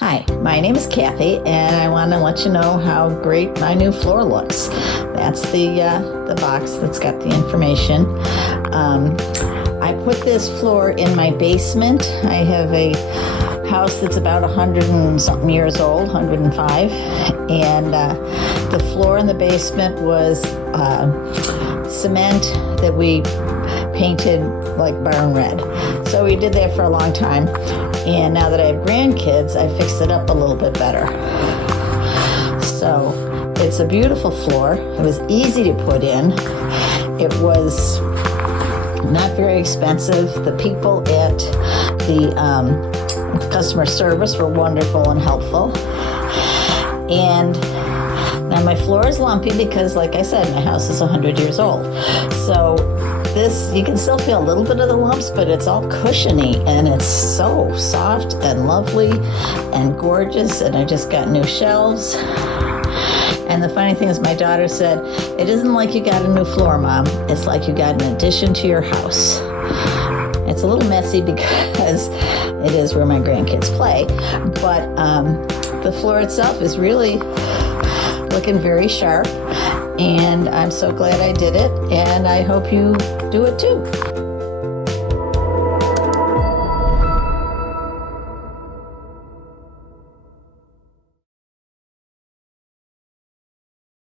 Hi, my name is Kathy, and I want to let you know how great my new floor looks. That's the box that's got the information. I put this floor in my basement. I have a house that's about 100 and something years old, 105, and the floor in the basement was cement that we painted like barn red. So we did that for a long time, and now that I have grandkids, I fixed it up a little bit better. So it's a beautiful floor. It was easy to put in. It was not very expensive. The people at the customer service were wonderful and helpful. And now my floor is lumpy because, like I said, my house is 100 years old. So this, you can still feel a little bit of the lumps, but it's all cushiony and it's so soft and lovely and gorgeous. And I just got new shelves. And the funny thing is, my daughter said, it isn't like you got a new floor, Mom. It's like you got an addition to your house. It's a little messy because it is where my grandkids play, but the floor itself is really looking very sharp, and I'm so glad I did it, and I hope you do it too.